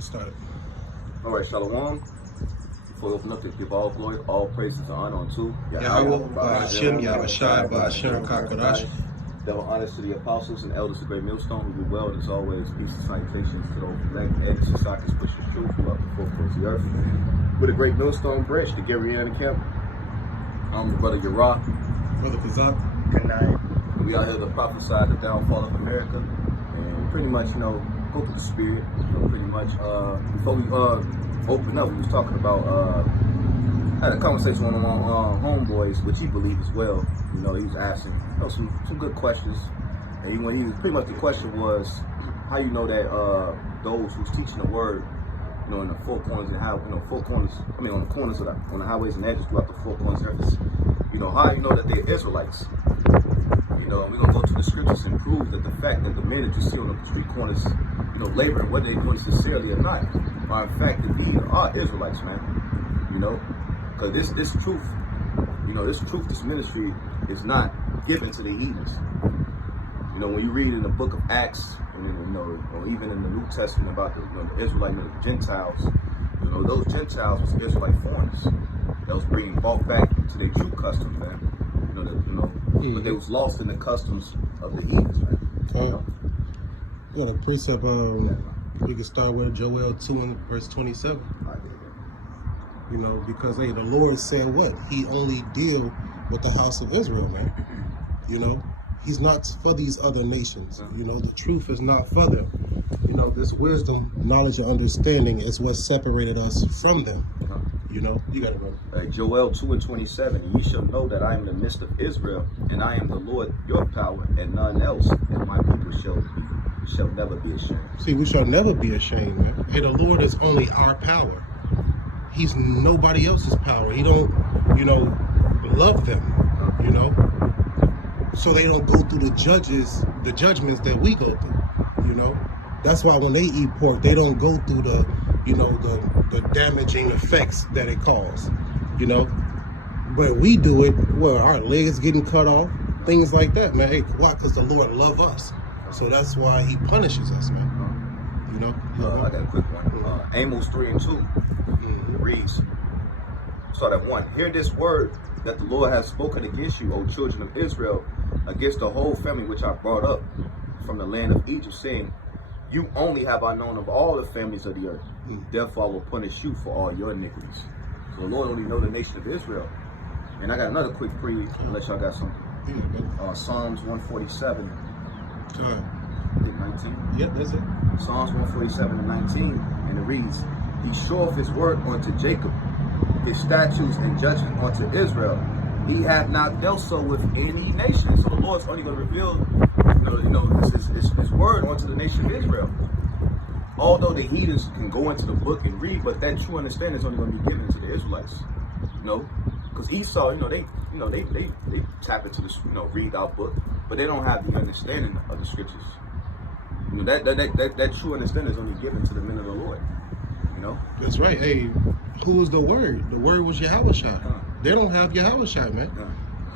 Start it. All right, Shalom. Before we open up to give all glory, all praises and honor unto Yahweh, Ba'ashem, Yahushai, Ba'ashem, Kakadash. Double honors to the apostles and elders of Great Millstone who do well, as always. Peace and salutations to those elect, Ed, Sasakis, push the truth throughout the four corners of the earth. With a Great Millstone branch, the Gariana camp. I'm the brother Yara. Brother Kazak. We out here to prophesy the downfall of America. And pretty much, go through the spirit. Pretty much, before we open up, we was talking about, I had a conversation with one of my homeboys, which he believed as well. He was asking some good questions. And he pretty much the question was, how you know that those who's teaching the word, in the four corners and how, on the corners of on the highways and edges throughout the four corners of earth, how you know that they're Israelites. We're gonna go to the scriptures and prove that the fact that the men that you see on the street corners, laboring, whether they're doing sincerely or not, are in fact indeed are Israelites, man. Because this truth, this ministry is not given to the heathens. When you read in the book of Acts, and or even in the New Testament about the Israelite, the Gentiles, those Gentiles was Israelite foreigners that was brought back to their true customs, man. But they was lost in the customs of the heathens, man. We got a precept. We can start with Joel 2 and verse 27. Because the Lord said what? He only deal with the house of Israel, man. He's not for these other nations. The truth is not for them. This wisdom, knowledge, and understanding is what separated us from them. You got it, brother. Joel 2 and 27. Ye shall know that I am in the midst of Israel, and I am the Lord your power, and none else, and my people shall never be ashamed. See, we shall never be ashamed, man. Hey, the Lord is only our power. He's nobody else's power. He don't, love them, so they don't go through the judgments that we go through, That's why when they eat pork, they don't go through the damaging effects that it causes, But we do it, our legs getting cut off, things like that, man. Hey, why? Because the Lord loves us. So that's why he punishes us, man. I got a quick one. Amos 3 and 2 reads, start at 1. Hear this word that the Lord has spoken against you, O children of Israel, against the whole family which I brought up from the land of Egypt, saying, you only have I known of all the families of the earth. Therefore I will punish you for all your iniquities. So the Lord only know the nation of Israel. And I got another quick preview, unless y'all got something. Psalms 147. 19. Yep, that's it. Psalms 147 and 19, and it reads, he showeth his word unto Jacob, his statutes and judgment unto Israel. He hath not dealt so with any nation. So the Lord's only going to reveal, his word unto the nation of Israel. Although the heathens can go into the book and read, but that true understanding is only going to be given to the Israelites. Because Esau, they tap into the, read our book, but they don't have the understanding of the scriptures. That true understanding is only given to the men of the Lord. That's right. Hey, who was the word? The word was Yahushai. They don't have Yahushai, man.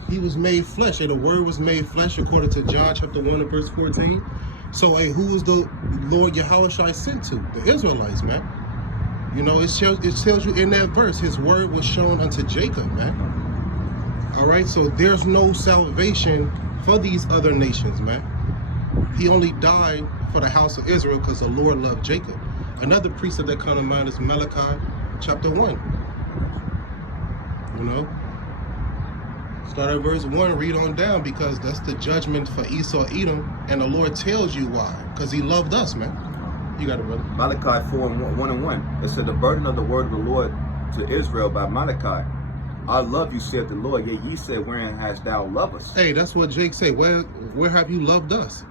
He was made flesh. Hey, the word was made flesh according to John chapter 1 and verse 14. So, hey, who was the Lord Yahushai sent to? The Israelites, man. It tells you in that verse, his word was shown unto Jacob, man. All right, so there's no salvation for these other nations, man. He only died for the house of Israel because the Lord loved Jacob. Another precept that comes to mind is Malachi chapter 1. Start at verse 1, read on down, because that's the judgment for Esau, Edom, and the Lord tells you why, because he loved us, man. You got it, brother. Malachi 4 and 1 and 1. It said, the burden of the word of the Lord to Israel by Malachi. I love you, said the Lord, yet ye said, wherein hast thou loved us? Hey, that's what Jake said. Where have you loved us?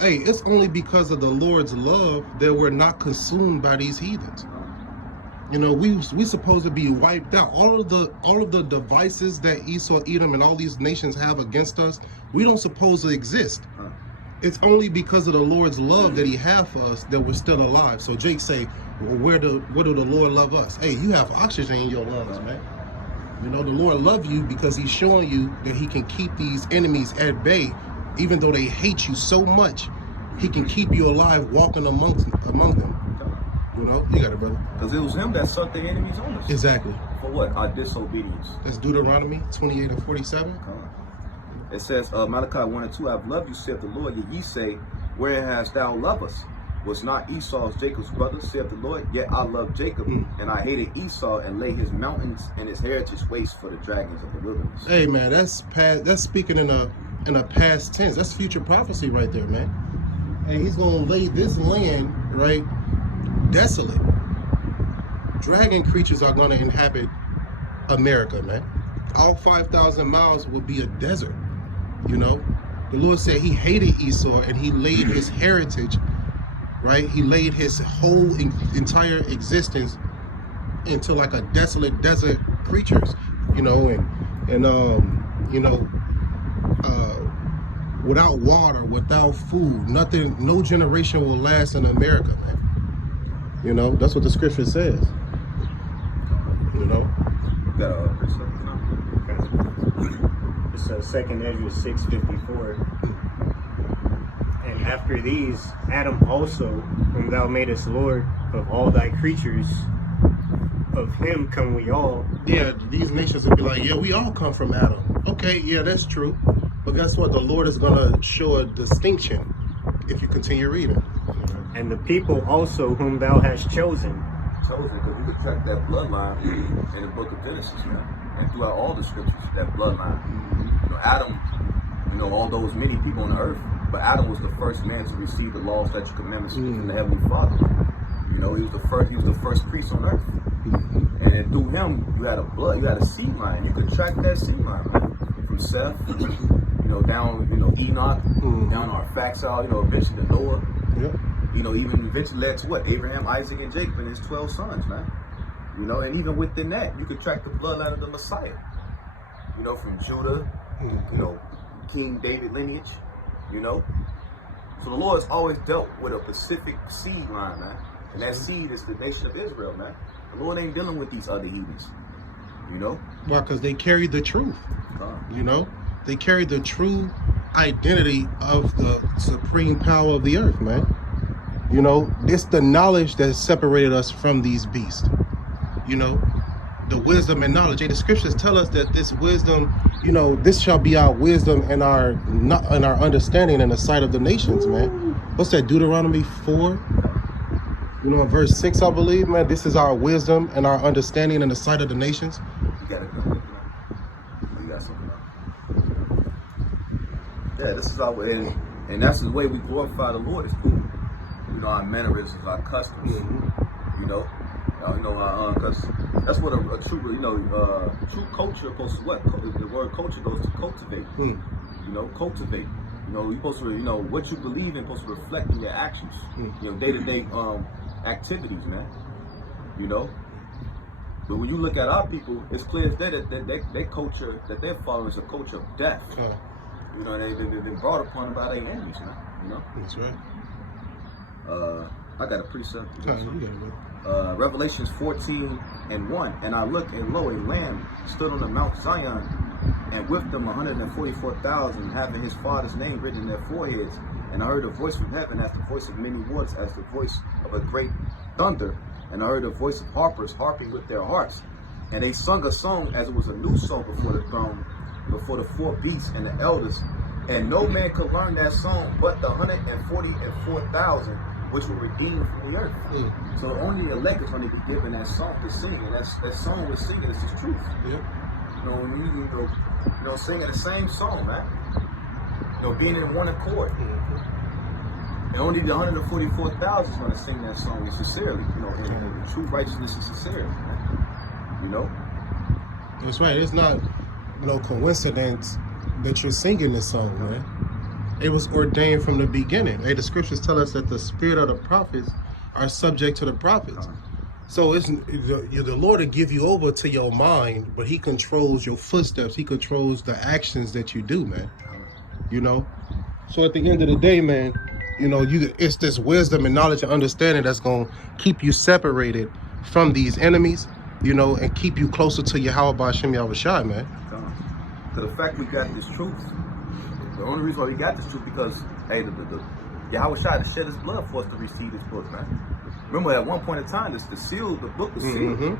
Hey, it's only because of the Lord's love that we're not consumed by these heathens. We supposed to be wiped out. All of the devices that Esau, Edom, and all these nations have against us, we don't suppose to exist. It's only because of the Lord's love that he have for us that we're still alive. So Jake say, well, where do the Lord love us? Hey, you have oxygen in your lungs, man. The Lord love you because he's showing you that he can keep these enemies at bay. Even though they hate you so much, he can keep you alive walking among them. You know, you got it, brother. Because it was him that sent the enemies on us. Exactly. For what? Our disobedience. That's Deuteronomy 28 and 47. It says, Malachi 1 and 2, I've loved you, saith the Lord, yet ye say, where hast thou loved us? Was not Esau's Jacob's brother, saith the Lord? Yet I loved Jacob, and I hated Esau, and laid his mountains and his heritage waste for the dragons of the wilderness. Hey man, that's past. That's speaking in a past tense. That's future prophecy right there, man. And he's gonna lay this land right desolate. Dragon creatures are gonna inhabit America, man. All 5,000 miles will be a desert. You know, the Lord said He hated Esau, and He laid his heritage. Right, He laid his whole entire existence into like a desolate desert creatures, you know, and you know, without water, without food, nothing, no generation will last in America, man. You know, that's what the scripture says. You know. It says 2nd Ezra 6:54. And after these, Adam also, whom thou madest Lord of all thy creatures, of him come we all. Yeah, these nations will be like, yeah, we all come from Adam. Okay, yeah, that's true. But guess what? The Lord is going to show a distinction if you continue reading. And the people also whom thou hast chosen. Chosen, because you could track that bloodline in the book of Genesis, man. And throughout all the scriptures, that bloodline. You know, Adam, you know, all those many people on the earth, but Adam was the first man to receive the laws, statutes, commandments from the Heavenly Father. You know, he was the first priest on earth. And then through him, you had a seed line. You could track that seed line, man. From Seth, you know, down, you know, Enoch, down our Arphaxad, you know, eventually to Noah. Yep. You know, even eventually led to what? Abraham, Isaac, and Jacob and his 12 sons, man. You know, and even within that, you could track the bloodline of the Messiah. You know, from Judah, you know, King David lineage, you know. So the Lord has always dealt with a specific seed line, man. And that seed is the nation of Israel, man. The Lord ain't dealing with these other heathens, you know. Well, because they carry the truth, you know. They carry the true identity of the supreme power of the earth, man. You know, it's the knowledge that separated us from these beasts. You know, the wisdom and knowledge. And the scriptures tell us that this wisdom, you know, this shall be our wisdom and our understanding in the sight of the nations, man. What's that? Deuteronomy 4, you know, verse 6, I believe, man. This is our wisdom and our understanding in the sight of the nations. You got it. You got something else. Yeah, this is our way, and that's the way we glorify the Lord is through, you know, our mannerisms, our customs, you know. Because that's what a true, you know, true culture goes to what? The word culture goes to cultivate. You know, cultivate. You know, you're supposed to, you know, what you believe in supposed to reflect in your actions. You know, day-to-day activities, man. You know. But when you look at our people, it's clear as day that their culture that they're following is a culture of death. You know, they've been brought upon by their enemies, man. You know. That's right. I got a precept. Revelations 14:1. And I looked, and lo, a lamb stood on the Mount Zion, and with them 144,000, having his father's name written in their foreheads. And I heard a voice from heaven, as the voice of many waters, as the voice of a great thunder. And I heard a voice of harpers harping with their harps. And they sung a song as it was a new song before the throne, before the four beasts and the elders. And no man could learn that song but the 144,000 which were redeemed from the earth. So only the elect is going to be given that song to sing, and that song we're singing is the truth. You know, when we you know, singing the same song, man. You know, being in one accord. And only the 144,000 is going to sing that song sincerely. You know, in true righteousness and sincerity. You know. That's right. It's not no coincidence that you're singing this song, man. It was ordained from the beginning. Hey, the scriptures tell us that the spirit of the prophets are subject to the prophets. So it's the Lord will give you over to your mind, but He controls your footsteps. He controls the actions that you do, man. You know. So at the end of the day, man, you know, it's this wisdom and knowledge and understanding that's gonna keep you separated from these enemies, you know, and keep you closer to Yahweh B'Shem Yahushua, man. So the fact we got this truth. The only reason why we got this truth because, hey, the Yahweh Shai shed his blood for us to receive this book, man. Remember, at one point in time, the seal, the book was sealed. Mm-hmm.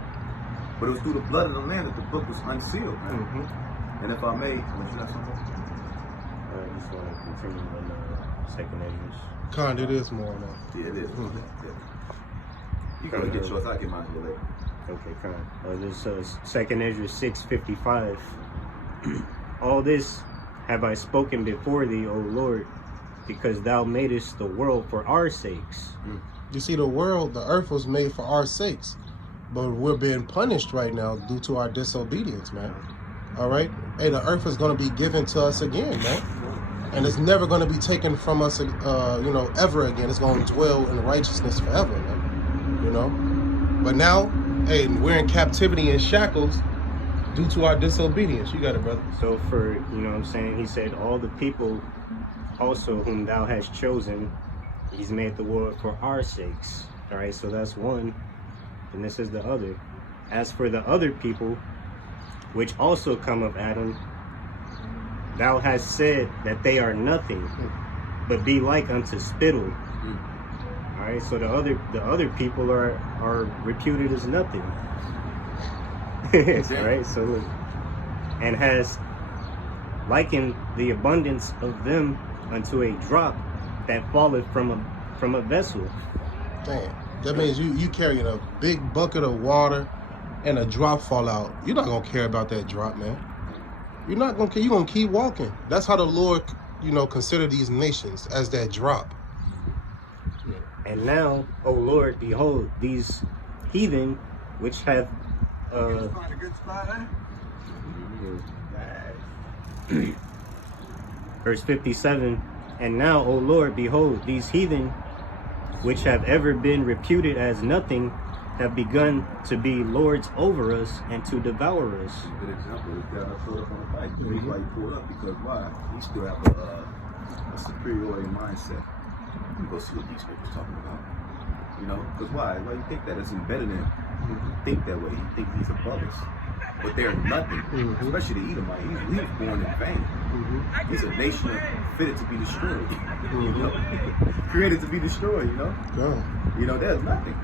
But it was through the blood of the Lamb that the book was unsealed, man. Mm-hmm. And if I may, would you have something? I just want to continue on second Ezra. Con, it is more now. Yeah, it is. Mhm. Yeah. You gotta get yours. I'll get mine a little later. Okay, kind. This second Ezra 6:55. All this have I spoken before thee, O Lord, because thou madest the world for our sakes. You see, the world, the earth was made for our sakes, but we're being punished right now due to our disobedience, man. All right? Hey, the earth is going to be given to us again, man. And it's never going to be taken from us, ever again. It's going to dwell in righteousness forever, man. You know? But now, hey, we're in captivity and shackles due to our disobedience. You got it, brother. So for, what I'm saying, he said, all the people also whom thou hast chosen, he's made the world for our sakes. All right, so that's one. And this is the other. As for the other people, which also come of Adam, thou hast said that they are nothing, but be like unto spittle. All right, so the other people are reputed as nothing. All right, so look, and has likened the abundance of them unto a drop that falleth from a vessel. Damn. That means you carrying a big bucket of water and a drop fall out. You're not gonna care about that drop, man. You're not gonna care. You're gonna keep walking. That's how the Lord, consider these nations, as that drop. And now, O Lord, behold, these heathen which have verse 57, and now, O Lord, behold, these heathen which have ever been reputed as nothing have begun to be lords over us and to devour us. Good example. This guy that pulled up on the bike. The reason why he pulled up, because why? He still have a superiority mindset. You go see what these people talking about. Because why? Why you think that? It's embedded in him. Think that way. He think he's above us. But they're nothing. Especially the Edomite. He was born in vain. He's a nation fitted to be destroyed. Created to be destroyed, Yeah. There's nothing.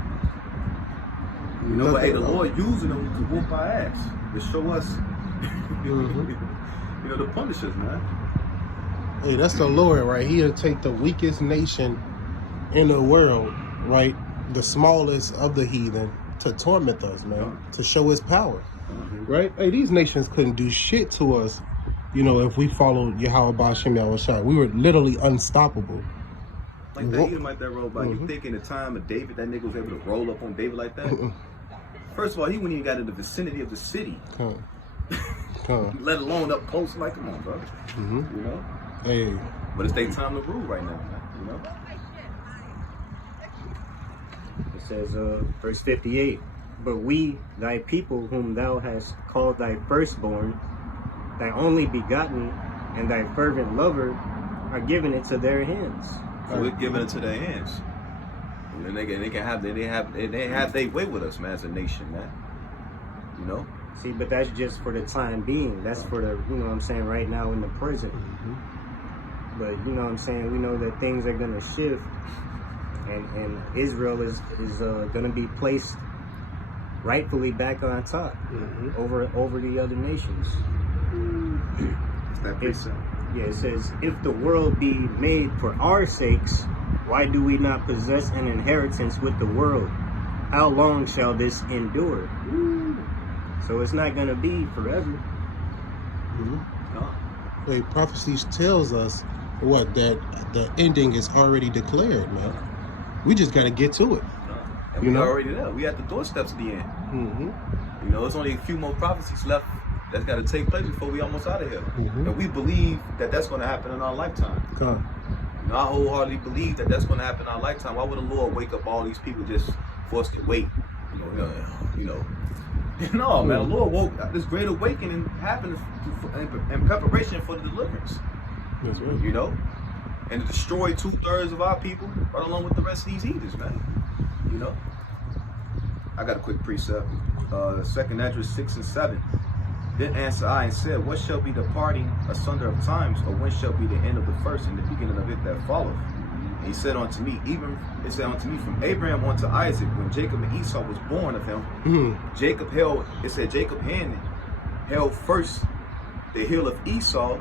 But hey, the Lord using them to whoop our ass. To show us, to punish us, man. Hey, that's the Lord, right? He'll take the weakest nation in the world, right? The smallest of the heathen, to torment us, man. To show his power. Right? Hey, these nations couldn't do shit to us, if we followed Yahweh Ba'ashem Yahushua. We were literally unstoppable. Like that Edomite that rolled by. You think in the time of David, that nigga was able to roll up on David like that? First of all, he wouldn't even got in the vicinity of the city. Let alone up close. Like, come on, bro. Hey. But it's their time to rule right now, man. It says, verse 58, but we, thy people, whom thou hast called thy firstborn, thy only begotten, and thy fervent lover, are given into their hands. So we're giving it to their hands. And they have their way with us, man, as a nation, man. See, but that's just for the time being. That's for the, right now in the present. But, we know that things are going to shift. And Israel is going to be placed rightfully back on top over the other nations. That precept. Yeah, it says, if the world be made for our sakes, why do we not possess an inheritance with the world? How long shall this endure? So it's not going to be forever. Hey, prophecy tells us that the ending is already declared, man. We just got to get to it. And we already there. We at the doorsteps of the end. It's only a few more prophecies left that's got to take place before we almost out of here. And we believe that that's going to happen in our lifetime. I wholeheartedly believe that that's going to happen in our lifetime. Why would the Lord wake up all these people just for us to wait? No, man. The Lord woke this great awakening happened in preparation for the deliverance. That's right. And to destroy 2/3 of our people, right along with the rest of these heathens, man. I got a quick precept. 2nd Ezra 6 and 7. Then answered I and said, what shall be the parting asunder of times, or when shall be the end of the first and the beginning of it that followeth? And he said unto me, it said unto me from Abraham unto Isaac, when Jacob and Esau was born of him, Jacob held first the heel of Esau,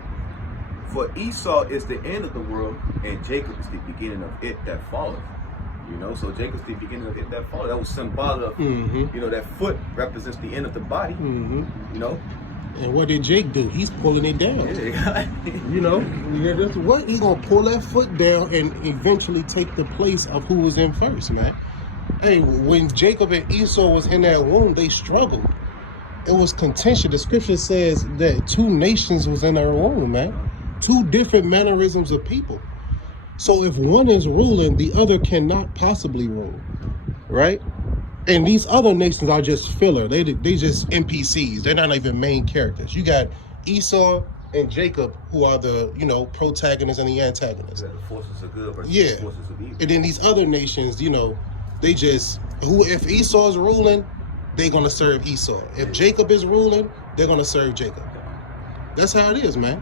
for Esau is the end of the world, and Jacob is the beginning of it that followeth. You know, so Jacob's the beginning of it that followeth. That was symbolic of, you know, that foot represents the end of the body. You know. And what did Jake do? He's pulling it down. Yeah. You know, that's what he gonna pull that foot down and eventually take the place of who was in first, man. Hey, when Jacob and Esau was in that womb, they struggled. It was contention. The scripture says that two nations was in their womb, man. Two different mannerisms of people. So if one is ruling, the other cannot possibly rule, right? And these other nations are just filler. They just NPCs. They're not even main characters. You got Esau and Jacob, who are the, you know, protagonists and the antagonists. The forces of good versus the forces of evil. And then these other nations, you know, they just, if Esau's ruling, they're gonna serve Esau. If Jacob is ruling, they're gonna serve Jacob. That's how it is, man.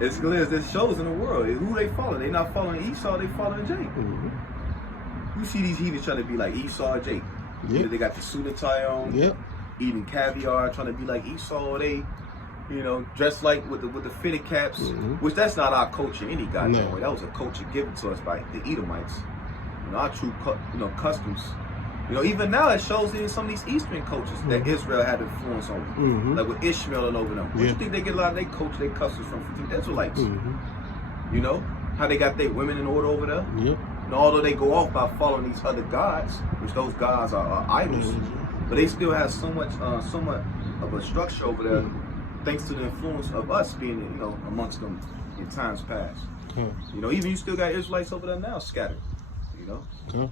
It's clear there's shows in the world. Who they follow? They not following Esau, they following Jacob. You see these heathens trying to be like Esau or Jacob. Either they got the suit and tie on, eating caviar, trying to be like Esau, or they, you know, dressed like with the fitted caps, which that's not our culture any goddamn way. That was a culture given to us by the Edomites. You know, our true customs. You know, even now it shows in some of these Eastern cultures that Israel had influence over, like with Ishmael and over them. What you think they get a lot of their culture, their customs from the Israelites? You know, how they got their women in order over there? And although they go off by following these other gods, which those gods are idols, but they still have somewhat of a structure over there, thanks to the influence of us being, you know, amongst them in times past. You know, even you still got Israelites over there now scattered. You know.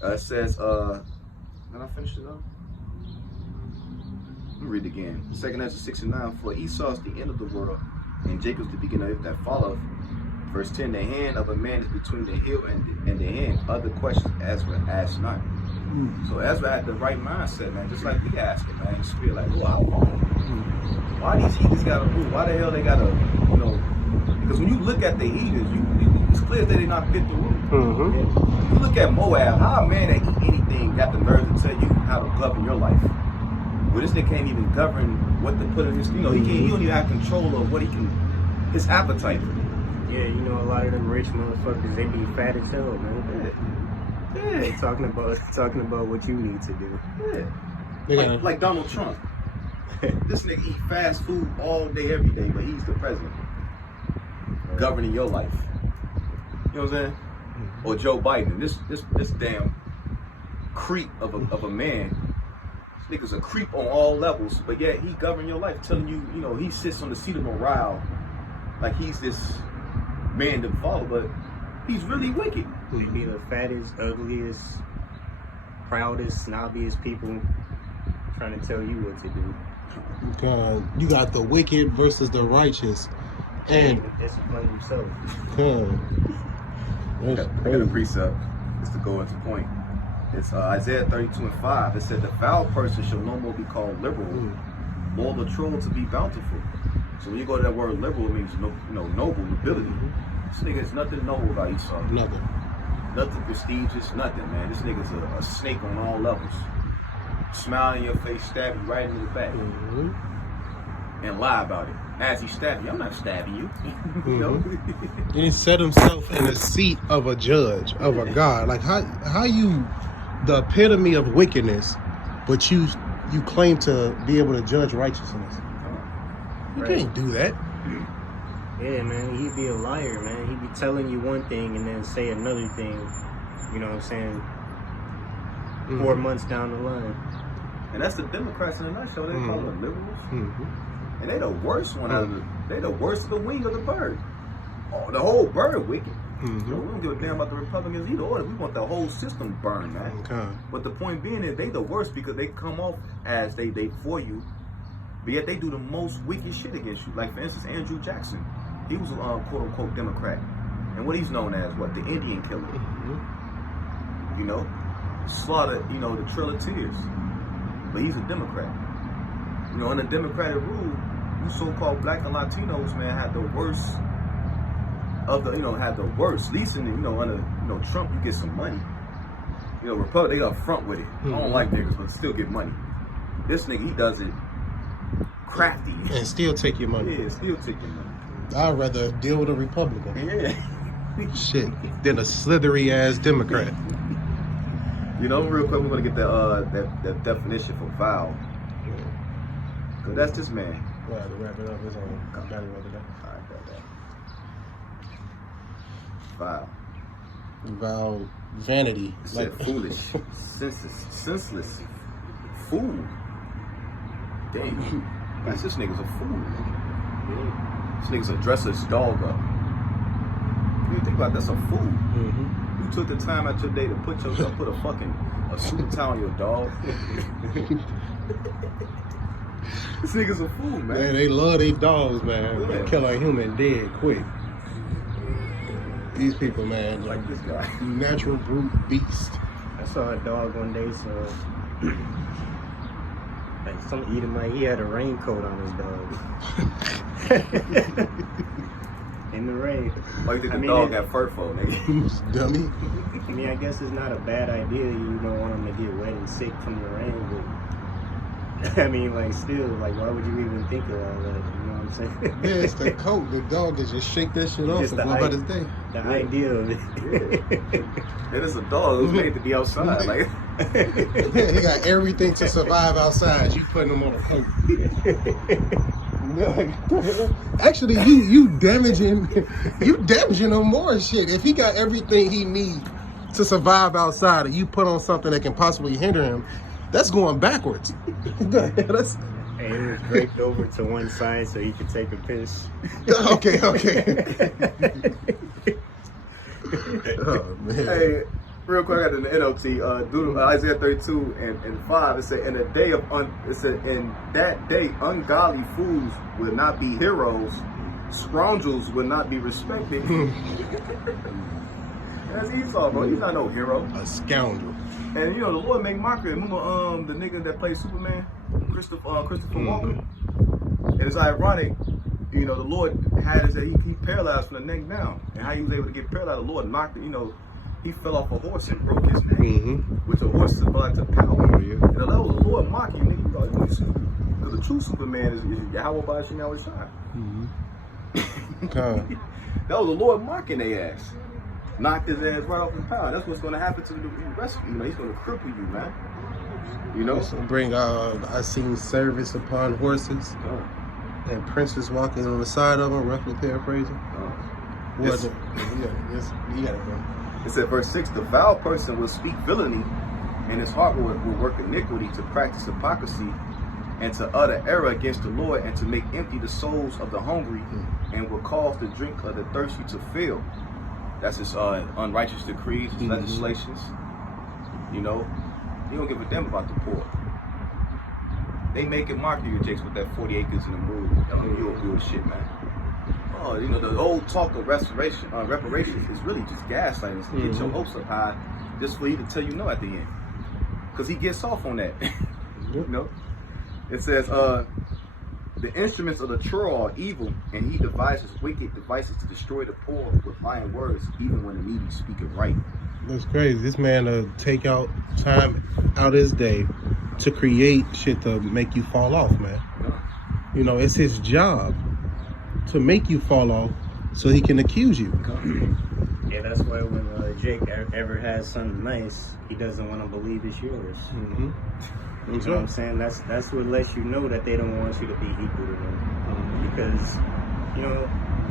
It says, did I finish it up? Let me read it again. 2nd Ezra 6:9. For Esau is the end of the world, and Jacob's the beginning of it that followeth. Verse 10, the hand of a man is between the heel and the hand. Other questions Ezra asked not. So Ezra had the right mindset, man, just like we asking, man. In spirit, like, wow, why these heathens gotta move? Why the hell they gotta, you know? Because when you look at the heathens, it's clear that they not fit the rule. You look at Moab, how a man that eat anything got the nerve to tell you how to govern your life? Well, this nigga can't even govern what to put in his, you know, he don't even have control of what he can, his appetite. Yeah, you know, a lot of them rich motherfuckers, they be fat as hell, man. They talking about what you need to do. Like Donald Trump. This nigga eat fast food all day, every day, but he's the president. Governing your life. You know what I'm saying? Or Joe Biden. This damn creep of a man. This nigga's a creep on all levels, but yet he govern your life, telling you, you know, he sits on the seat of morale like he's this man to follow, but he's really wicked. He be the fattest, ugliest, proudest, snobbiest people trying to tell you what to do. You got the wicked versus the righteous. And discipline himself. I got a precept just to go into point. It's Isaiah 32:5. It said, the foul person shall no more be called liberal, nor the troll to be bountiful. So when you go to that word liberal, it means noble, nobility. This nigga is nothing noble about Esau. Nothing prestigious, nothing, man. This nigga's a snake on all levels. Smile in your face, stab you right in the back, and lie about it. As he stabbed you, I'm not stabbing you. You know? And he set himself in the seat of a judge, of a God. Like how you, the epitome of wickedness, but you claim to be able to judge righteousness. You can't do that. Yeah, man, he'd be a liar, man. He'd be telling you one thing and then say another thing. You know what I'm saying? 4 months down the line. And that's the Democrats in a nutshell. They call them liberals. And they the worst one. They the worst of the wing of the bird. Oh, the whole bird wicked. So we don't give a damn about the Republicans either. We want the whole system burned, man. But the point being is they the worst because they come off as they for you, but yet they do the most wicked shit against you. Like for instance, Andrew Jackson. He was a quote unquote Democrat. And what he's known as, what? The Indian killer. You know? Slaughtered, you know, the Trail of Tears. But he's a Democrat. You know, in the Democratic rule, you so-called black and Latinos, man, had the worst of the, have the worst. At least in the, under, Trump, you get some money. Republic, they up front with it. I don't like niggas, but still get money. This nigga, he does it crafty. And still take your money. Yeah, still take your money. I'd rather deal with a Republican. Yeah. Shit. Than a slithery ass Democrat. Real quick, we're gonna get that definition for vow. Cause that's this man. Well, to wrap it up, it's on. Gotta wrap it up. Alright, got that. Vow. Vow vanity. It said foolish, senseless, fool. Dang, this nigga's a fool. This nigga's a dresser's dog up. You think about that, that's a fool. Mm-hmm. You took the time out your day to put a suit and tie on your dog. This nigga's a fool, man. Man, they love their dogs, man. They kill a human dead quick. These people, man, Like this guy. natural brute beast. I saw a dog one day, so like some Edomite, he had a raincoat on his dog. In the rain. Why you think the I mean, dog got fur for, nigga? Dummy. I mean, I guess it's not a bad idea. You don't want them to get wet and sick from the rain, but I mean, like, still, like, why would you even think of all that? You know what I'm saying? Yeah, it's the coat. The dog can just shake that shit off Just and the go about his day. The idea of it. It is a dog. It was made to be outside. Like, Yeah, he got everything to survive outside. You putting him on a coat. Actually, you damaging him more shit. If he got everything he needs to survive outside, and you put on something that can possibly hinder him, that's going backwards. That's Hey, it was draped over to one side so he could take a piss. okay. Oh man. hey, real quick, I got the NLT. Isaiah 32 and 5. It said, "In that day, ungodly fools will not be heroes; scoundrels will not be respected." That's Esau, bro. He's not no hero. A scoundrel. And the Lord make mockery. Remember the nigga that played Superman, Christopher Walken? And it's ironic, the Lord had his he paralyzed from the neck down. And how he was able to get paralyzed, the Lord knocked him, he fell off a horse and broke his neck. Which a horse is about to power. And that was the Lord mocking you, nigga. Because the true Superman is Yahweh Bashim Yahweh Shai. That was the Lord mocking their ass. Knocked his ass right off his power. That's what's going to happen to the rest of you. He's going to cripple you, man. So bring I seen service upon horses and princes walking on the side of them, roughly paraphrasing. Yes. You got it, bro. It said, verse 6, the vile person will speak villainy, and his heart will work iniquity to practice hypocrisy and to utter error against the Lord and to make empty the souls of the hungry and will cause the drink of the thirsty to fail. That's his unrighteous decrees, his legislations. He don't give a damn about the poor. They make it mockery, Jakes, with that 40 acres in the mood. You'll do shit, man. Oh, the old talk of reparations is really just gaslighting to get your hopes up high, just for you to tell you no at the end. Because he gets off on that. It says, the instruments of the Troll are evil, and he devises wicked devices to destroy the poor with lying words, even when the needy speak it right. That's crazy. This man take out time out his day to create shit to make you fall off, man. It's his job to make you fall off so he can accuse you. Yeah, that's why when Jake ever has something nice, he doesn't want to believe it's yours. You know what I'm saying? That's what lets you know that they don't want you to be equal to them. Because,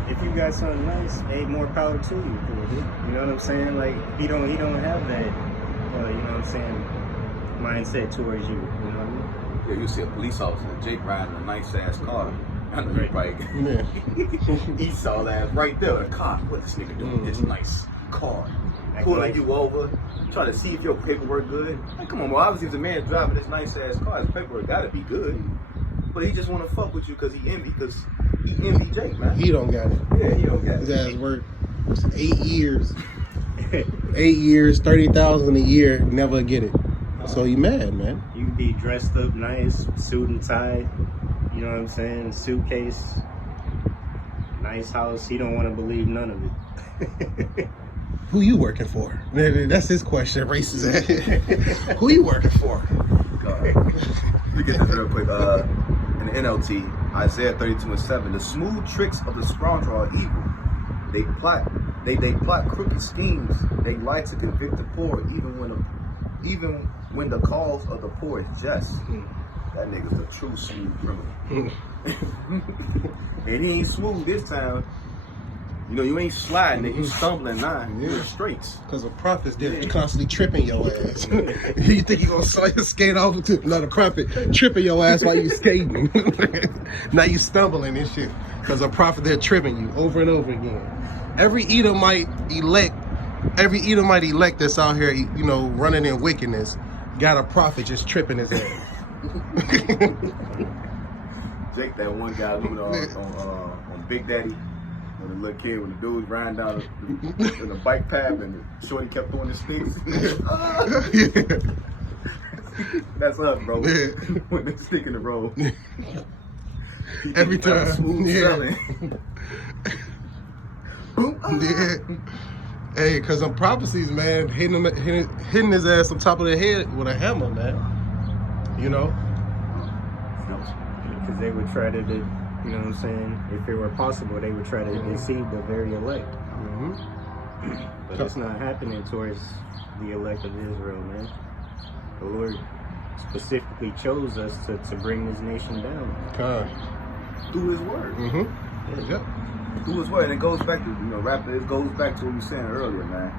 if you got something nice, hey, more power to you. You know what I'm saying? Like, he don't have that, mindset towards you. You know what I mean? Yeah, you see a police officer, Jake riding a nice ass car. I know you probably he saw that right there. The car. What this nigga doing? This nice car. Pulling you over, trying to see if your paperwork good. Like, come on, bro. Obviously, if the man driving this nice ass car, his paperwork gotta be good. But he just want to fuck with you because he envy Jake, man. He don't got it. Yeah, he don't got it. His ass worked 8 years. 8 years, 30,000 a year, never get it. So he mad, man. You can be dressed up nice, suit and tie, you know what I'm saying, suitcase, nice house. He don't want to believe none of it. Who you working for? That's his question. Racist. Who you working for? Let me get this real quick. In the NLT, Isaiah 32:7. The smooth tricks of the scoundrel are evil. They plot crooked schemes. They lie to convict the poor, even when the cause of the poor is just. That nigga's a true smooth criminal. And he ain't smooth this time. You know, you ain't sliding it, you stumbling now. You're straights. Because the prophet's there constantly tripping your ass. You think you gonna skate off to another prophet tripping your ass while you skating. Now you stumbling and shit. Because a prophet there tripping you over and over again. Every Edomite elect that's out here, you know, running in wickedness, got a prophet just tripping his ass. Jake, that one guy looking on Big Daddy. When the little kid, when the dude was riding down in the bike path and the shorty kept throwing the sticks. That's us, bro. Yeah. When they stick in the road. Every time. Smooth selling. Yeah. Hey, cause some prophecies, man, hitting his ass on top of the head with a hammer, man. You know? Because they would try to, you know what I'm saying? If it were possible, they would try to deceive the very elect. But it's not happening towards the elect of Israel, man. The Lord specifically chose us to bring this nation down. Through his word. Yep. Through his word. And it goes back to, you know, it goes back to what we were saying earlier, man.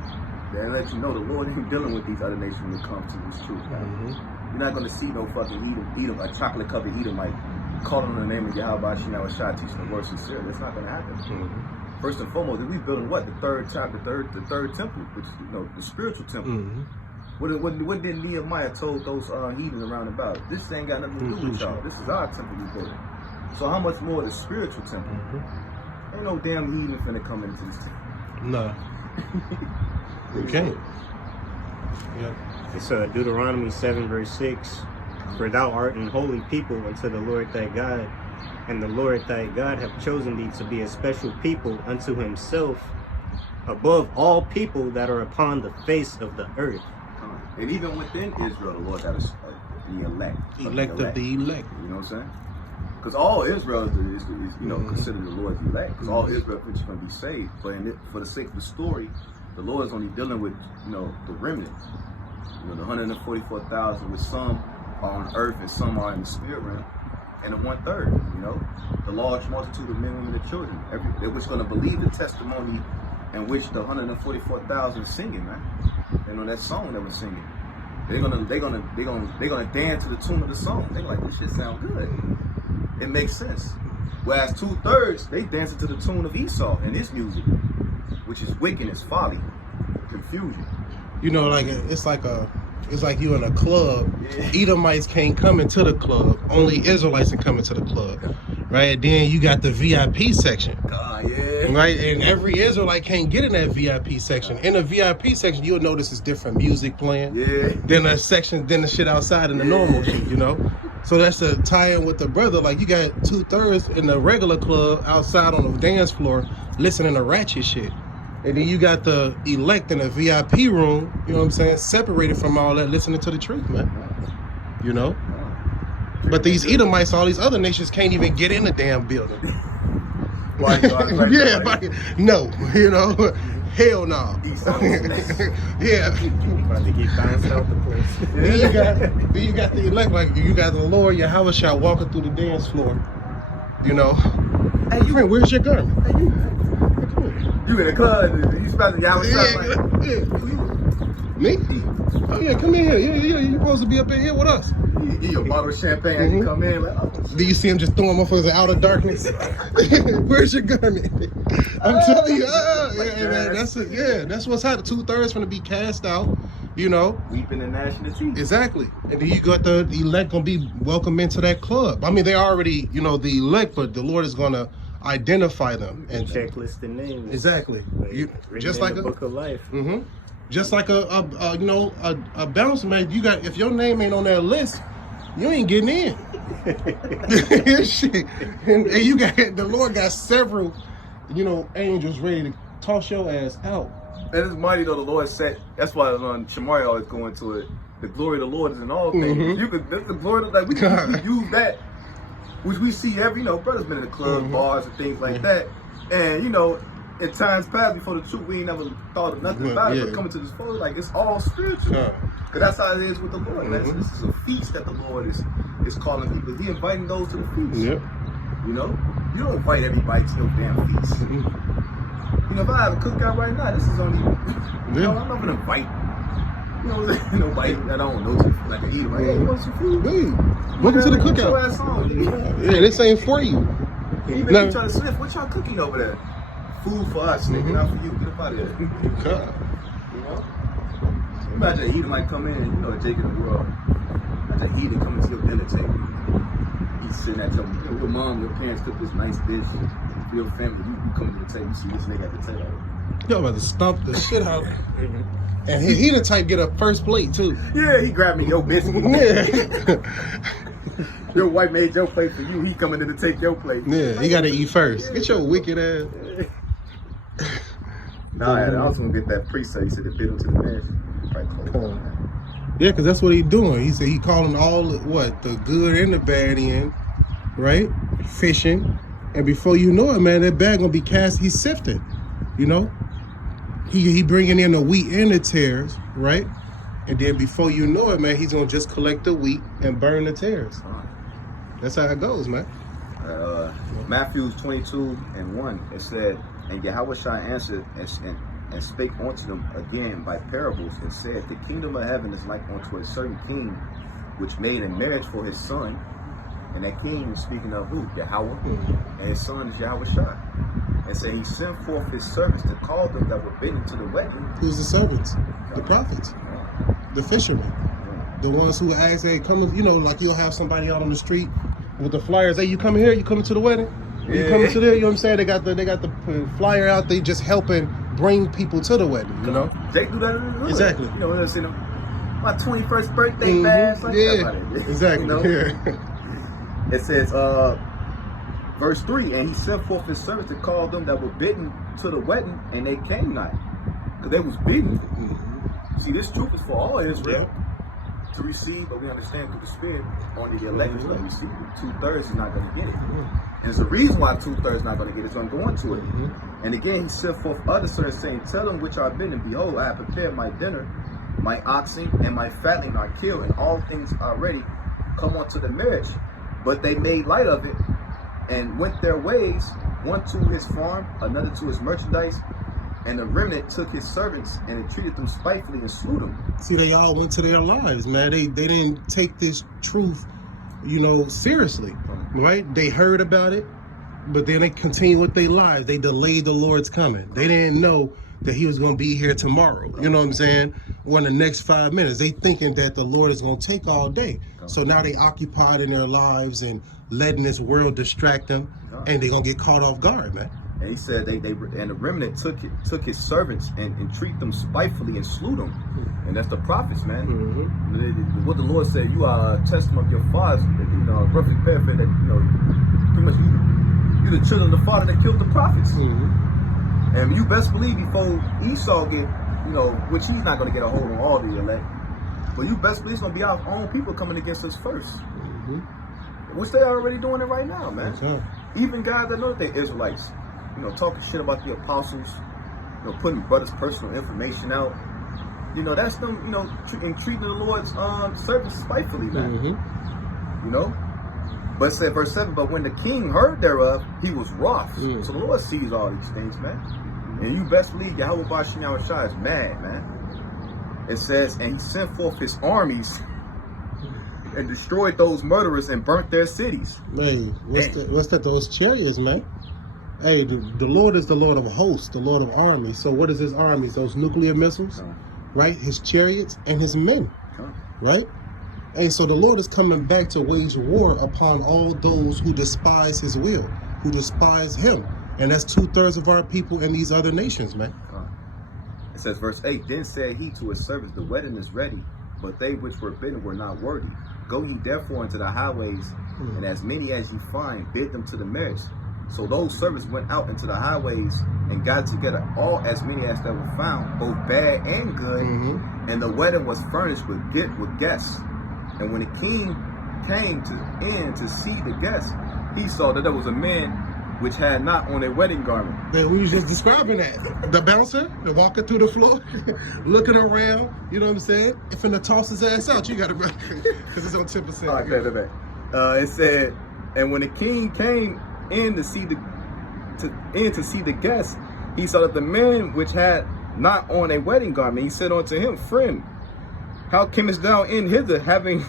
They let you know the Lord ain't dealing with these other nations when it comes to this truth, man. You're not gonna see no fucking Edom, a chocolate covered Edomite calling on the name of Yahweh Shina Shah teaching the word sincerely. That's not gonna happen. First and foremost, we building what? The third temple, which is, you know, the spiritual temple. What did Nehemiah told those heathens around about? This ain't got nothing to do with y'all. This is our temple we building. So how much more the spiritual temple? Ain't no damn heathen finna come into this temple. No. You can't. Yep. It's Deuteronomy 7 verse 6. For thou art an holy people unto the Lord thy God, and the Lord thy God hath chosen thee to be a special people unto himself, above all people that are upon the face of the earth. And even within Israel, the Lord got the elect. Elect of the elect. You know what I'm saying? Because all Israel is you know, considered the Lord's elect. Because all Israel is going to be saved. But for the sake of the story, the Lord is only dealing with, you know, the remnant. You know, the 144,000, with some are on earth and some are in the spirit realm, and the 1/3, you know, the large multitude of men, women, and children, they're which going to believe the testimony in which the 144,000 singing, man. You know that song that we're singing. They're gonna dance to the tune of the song. They're like, this shit sound good. It makes sense. Whereas 2/3, they dancing to the tune of Esau and his music, which is wickedness, folly, confusion. You know, like it's like you in a club. Edomites can't come into the club. Only Israelites can come into the club, right? Then you got the VIP section, right? And every Israelite can't get in that VIP section. In the VIP section, you'll notice it's different music playing. Then the shit outside in the normal shit, you know. So that's a tie-in with the brother. Like you got 2/3 in the regular club outside on the dance floor listening to ratchet shit. And then you got the elect in a VIP room, you know what I'm saying, separated from all that, listening to the truth, man. You know? But these Edomites, all these other nations can't even get in the damn building. Why? No, you know? Hell no. Yeah. About to get bounced out the place. Then you got the elect, like you got the Lord Yahweh Shah walking through the dance floor. You know? Hey, friend, where's your garment? Hey, you in the club, you spending Yahweh Shah like, me? Oh yeah, come in here. Yeah, you're supposed to be up in here with us. you get your bottle of champagne, you come in like, oh. Do you see him just throwing motherfuckers out of darkness? Where's your garment? I'm telling you, man, that's it. Yeah, that's what's happening. 2/3 gonna be cast out. You know, weeping and gnashing of teeth. Exactly. And then you got the elect gonna be welcome into that club. I mean, they already, you know, the elect, but the Lord is gonna identify them and checklist the names. Exactly. You just like a book of life. Just like a you know, a bounce man. You got, if your name ain't on that list, you ain't getting in. Shit. And you got, the Lord got several angels ready to toss your ass out. And it's mighty though. The Lord said. That's why Shamari always go into it. The glory of the Lord is in all things. Mhm. You could. That's the glory. Like we use that, which we see every. Brothers been in the club, bars, and things like that. And in times past before the truth, we ain't never thought of nothing about it. But coming to this photo, like it's all spiritual. Because that's how it is with the Lord. Man. This is a feast that the Lord is calling people. He inviting those to the feast. Yep. You don't invite everybody to your damn feast. If I have a cookout right now, this is only. I'm not gonna invite. Nobody that I don't know to like to eat. Like, hey, you want some food? Hey, welcome to the cookout. Yeah, this ain't for you. Even if you trying to sniff, what y'all cooking over there? Food for us, nigga, not for you. Get up out of here. Imagine an eater might come in, Jake in the world. Imagine an eater coming to your dinner table. He's sitting at your mom, your parents cook this nice dish for your family. You come to the table, you see this nigga at the table. Yo, about to stomp the shit out. And he the type get a first plate too. Yeah, he grabbed me your biscuit. Yeah. Your wife made your plate for you. He coming in to take your plate. Yeah, he gotta eat first. Get your wicked ass. Nah, I was gonna get that preset. He said the bit to the bench. Yeah, because that's what he doing. He said he calling all the good and the bad in, right? Fishing. And before you know it, man, that bag gonna be cast. He's sifting, He bringing in the wheat and the tares, right? And then before you know it, man, he's gonna just collect the wheat and burn the tares. That's how it goes, man. Matthew 22:1, it said, and Yahushua answered and spake unto them again by parables, and said, the kingdom of heaven is like unto a certain king, which made a marriage for his son. And that king is speaking of who? Yahweh. And his son is Yahushua. And so he sent forth his servants to call them that were bidden to the wedding. Who's the servants? The prophets. The fishermen. The ones who ask, hey, come, like you'll have somebody out on the street with the flyers. Hey, you coming here? You coming to the wedding? You coming to there? You know what I'm saying? They got the flyer out. They just helping bring people to the wedding. They do that in the hood. Exactly. They'll say my 21st birthday, man. Yeah. Exactly. It says, verse 3, and he sent forth his servants to call them that were bidden to the wedding, and they came not, because they was bidden. See, this truth is for all Israel to receive, but we understand through the Spirit, only the elect is going to receive it. 2/3 is not going to get it. And there's a reason why 2/3 is not going to get it, so I'm going to it. And again, he sent forth other servants, saying, tell them which are bidden, behold, I have prepared my dinner, my oxen and my fatling are killed, and all things are ready. Come unto the marriage. But they made light of it, and went their ways, one to his farm, another to his merchandise, and the remnant took his servants and entreated them spitefully and slew them. See, they all went to their lives, man. They didn't take this truth, seriously, right? They heard about it, but then they continued with their lives. They delayed the Lord's coming. They didn't know that he was going to be here tomorrow. You know what I'm saying? Or in the next 5 minutes. They thinking that the Lord is going to take all day. So now they occupied in their lives and letting this world distract them, and they're going to get caught off guard, man. And he said and the remnant took his servants and entreat them spitefully and slew them. And that's the prophets, man. What the Lord said, you are a testament of your fathers, roughly paraphrase that, pretty much you're the children of the father that killed the prophets. And you best believe before Esau get, which he's not going to get a hold on all the elect, but you best believe it's going to be our own people coming against us first. Which they are already doing it right now, man. Even guys that know that they're Israelites, talking shit about the apostles, putting brothers' personal information out. That's them, treating the Lord's servants spitefully, man. But it said, verse 7, but when the king heard thereof, he was wroth. So the Lord sees all these things, man. And you best believe Yahweh Bashem Yahushua is mad, man. It says, and he sent forth his armies and destroyed those murderers and burnt their cities. Hey, what's that? Those chariots, man. Hey, the Lord is the Lord of hosts, the Lord of armies. So what is his armies? Those nuclear missiles, right? His chariots and his men, right? Hey, so the Lord is coming back to wage war upon all those who despise his will, who despise him. And that's 2/3 of our people in these other nations, man. It says, verse 8, then said he to his servants, the wedding is ready, but they which were bidden were not worthy. Go ye therefore into the highways, and as many as ye find, bid them to the marriage. So those servants went out into the highways and got together as many as that were found, both bad and good. Mm-hmm. And the wedding was furnished with guests. And when the king came to see the guests, he saw that there was a man which had not on a wedding garment. Man, we was just describing that. The bouncer, the walking through the floor, looking around, you know what I'm saying? If finna toss his ass out, you gotta run, because it's on 10%. All right, okay. It said, and when the king came in to see the guests, he saw that the man which had not on a wedding garment, he said unto him, Friend, how camest thou in hither having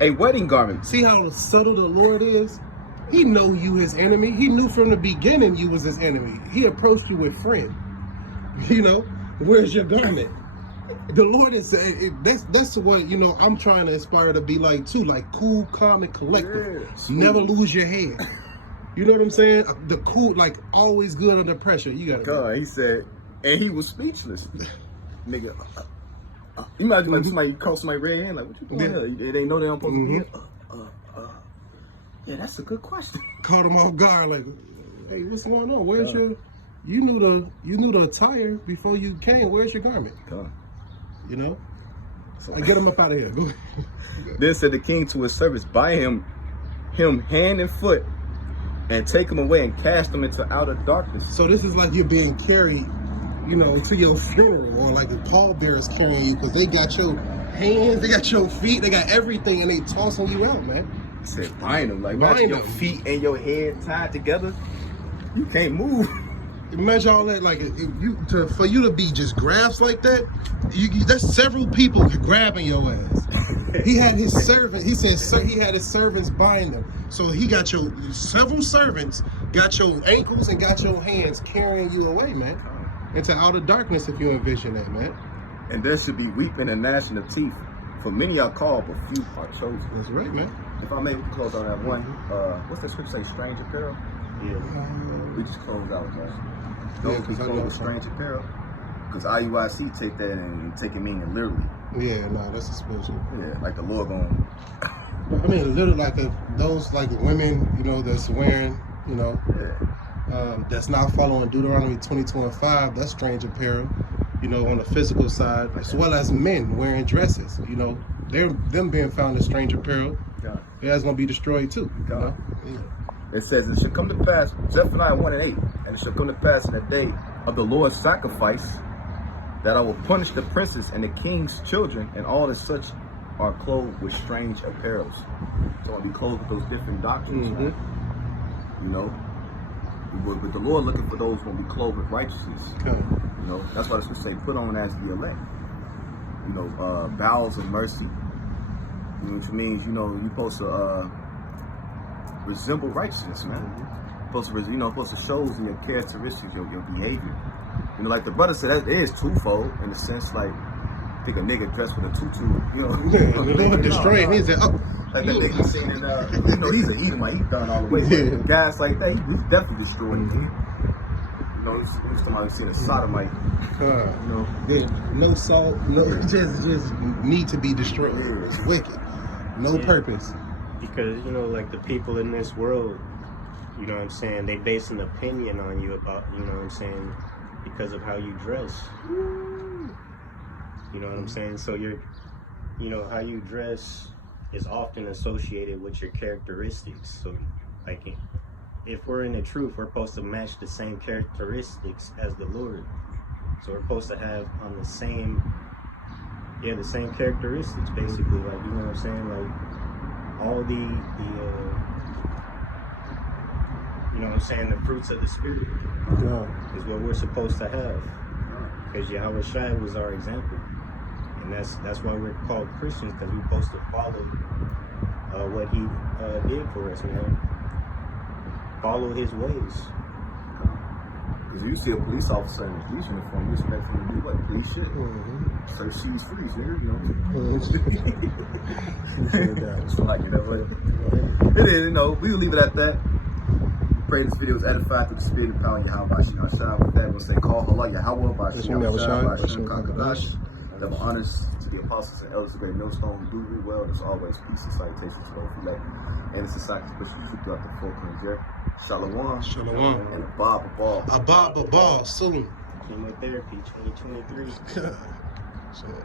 a wedding garment? See how subtle the Lord is? He know you his enemy. He knew from the beginning you was his enemy. He approached you with friend. You know, where's your garment? The Lord is, that's what, you know, I'm trying to aspire to be like too, like cool, calm, and collective. Yes. Never lose your head. You know what I'm saying? The cool, like always good under pressure. You gotta God, he said, and he was speechless. Nigga, imagine like somebody cross my red hand, like, what you doing here? They know they don't supposed to be here. Yeah, that's a good question. Caught him off guard, like, hey, what's going on? Where's your, you knew the attire before you came. Where's your garment? God. You know? So I get him up out of here. Go ahead. Then said the king to his servants, buy him hand and foot, and take him away and cast him into outer darkness. So this is like you're being carried, you know, to your funeral, or like the pallbearers carrying you, because they got your hands, they got your feet, they got everything, and they tossing you out, man. He said, bind him. Like, Bind imagine your him. feet and your head tied together. You can't move. Imagine all that, like for you to be just grabs like that. That's several people grabbing your ass. He had his servant. He said, he had his servants bind them. So he got several servants got your ankles and got your hands carrying you away, man, into outer darkness. If you envision that, man. And there should be weeping and gnashing of teeth. For many are called, but few are chosen. That's right, man. If I may close on that one, what's that scripture say? Strange apparel? Yeah. We just closed out, man. Yeah, Don't 'cause I know clothed with it's strange apparel. Because IUIC take that and take it meaning literally. Yeah, nah, that's a spiritual. Yeah, like the Lord going. I mean, literally, like those like women, you know, that's wearing, you know, that's not following Deuteronomy 22:5. That's strange apparel, you know, on the physical side, as well as men wearing dresses. You know, them being found as strange apparel. God. That's gonna be destroyed too. You know? It says, it shall come to pass, Zephaniah 1:8, and it shall come to pass in the day of the Lord's sacrifice that I will punish the princes and the king's children, and all that such are clothed with strange apparels. So I'll be clothed with those different doctrines, man. You know? But the Lord looking for those who will be clothed with righteousness. Okay. You know, that's why the scripture say, put on as the elect. You know, bowels of mercy. You know, which means, you know, you're supposed to resemble righteousness, man. Supposed to, supposed to show your characteristics, your behavior. You know, like the brother said, that is twofold in the sense, like, think a nigga dressed with a tutu, you know. Yeah, the Lord destroyed. He said, "Oh, like that nigga saying, you know, he's an Edomite, he's done all the way. Yeah. But guys like that, he's definitely destroyed. You know, he's somebody seen a sodomite. You know, no salt, no, just need to be destroyed. It's wicked. No purpose. Because, you know, like the people in this world, you know what I'm saying, they base an opinion on you about, you know what I'm saying, because of how you dress. You know what I'm saying? So you know, how you dress is often associated with your characteristics. So, like, if we're in the truth, we're supposed to match the same characteristics as the Lord. So we're supposed to have on the same characteristics, basically. Like, you know what I'm saying? Like, all the you know what I'm saying, the fruits of the Spirit is what we're supposed to have. Because Yahweh Shai was our example. And that's why we're called Christians, because we're supposed to follow what he did for us, man. Follow his ways. because you see a police officer in a police uniform, you expect him to do what? Police shit. So she's free, nigga, you know. It's like, you know what? It is, you know, we'll leave it at that. Pray this video was edified through the spirit and power of Yahweh. Shout out with that. We'll say, call Allah Yahweh by Shem Kadash. Double honors to the apostles and elders of Great Millstone who do read well. As always, peace and salutations to those who elect. And it's a sacrifice you throughout the full year. Shalom. Shalom. And Bob Ball. Abba soon. Chemotherapy 2023. So.